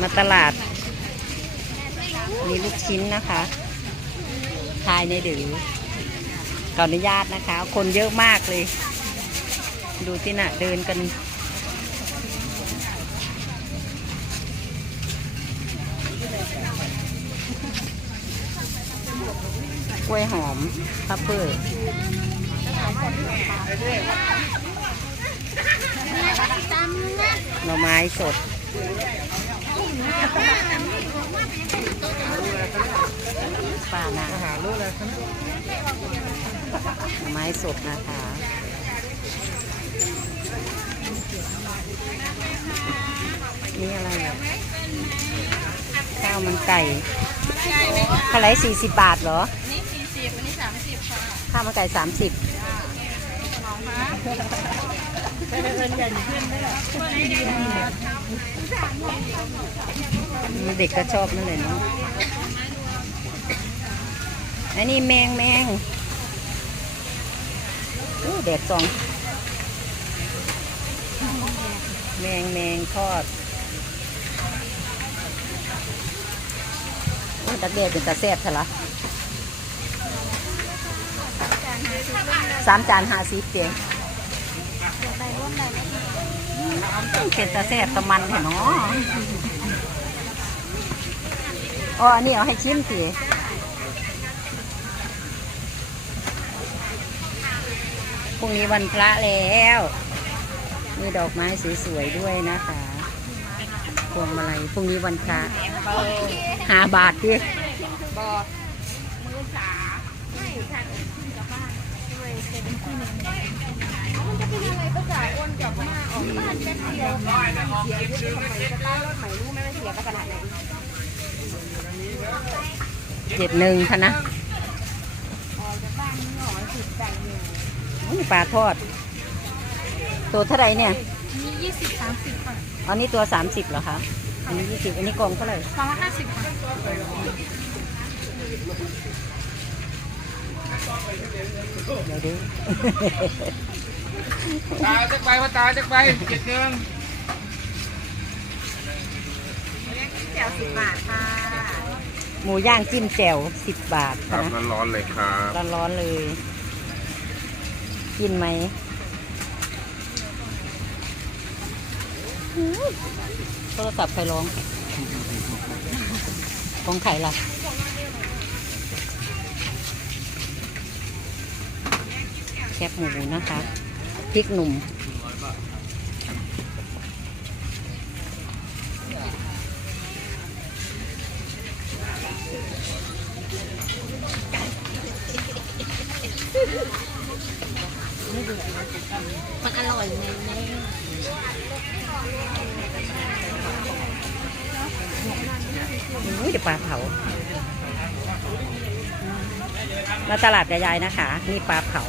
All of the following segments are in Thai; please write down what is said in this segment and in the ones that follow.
มาตลาด มีลูกชิ้นนะคะทายในดือขออนุญาตนะคะ คนเยอะมากเลย ดูที่น่ะเดินกัน กล้วยหอมพับเบอร์หน่อไม้สด ป่านาหาลูกเลยหน่อไม้สดนะคะนี่อะไรอะข้าวมันไก่เท่าไหรสี่สิบบาทเหรอ นี่สี่สิบอันนี้สามสิบค่ะ ข้าวมันไก่สามสิบน้องคะไป เด็กก็ชอบนั่นเลยเนาะ อันนี้แมงแมงอู้แดดซอง แมงแมงทอดโอ้ตะเกียบเป็นตะแซ่บเถอะละสามจานห้าสิบเตียง เป็นตะแซ่บตะมันเถอเนาะอ๋ออันนี้เอาให้ชิมสิพรุ่งนี้วันพระแล้ว มีดอกไม้สวยๆด้วยนะคะพวงมาลัยพรุ่งนี้วันพระหาบาทดิบอมือสาไม่ค่ะ มันจะเป็นอะไรก็จ่ายโอนกลับมาออกบ้านแป๊บเดียวเสียเยอะทำไมจะตั้งรถใหม่รู้ไหมว่าเสียไปขนาดไหนเจ็ดหนึ่งคะนะออกจากบ้านนี่หน่อยสุดใจเนี่ยนี่ปลาทอด ตัวเท่าไหรเนี่ยมียี่สิบสามสิบค่ะอันนี้ตัวสามสิบเหรอคะอันนี้ยี่สิบอันนี้กล่องเท่าไหร่สองร้อยห้าสิบค่ะเดี๋ยวดู ตาจะไปว่าตาจะไปเจ็ดหนึ่งแจ่วสิบบาทค่ะ หมูย่างจิ้มแจ่วสิบบาทครันะบร้อนๆเลยครับร้อนๆเลย กินไหมอื้อโทรศัพท์ใครร้อง ของใครล่ะ แคบหมูนะคะพริกหนุ่มมันอร่อยไงแม่อุ้ยเดี๋ยวปลาเผา มาตลาดกับยายนะคะ นี่ปลาเผา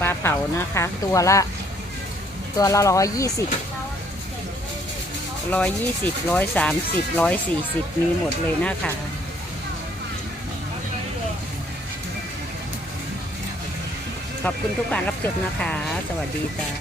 ปลาเผานะคะ ตัวละ ตัวละร้อยยี่สิบร้อยยี่สิบร้อยสามสิบร้อยสี่สิบมีหมดเลยนะคะขอบคุณทุกการรับชมนะคะ สวัสดีจ้า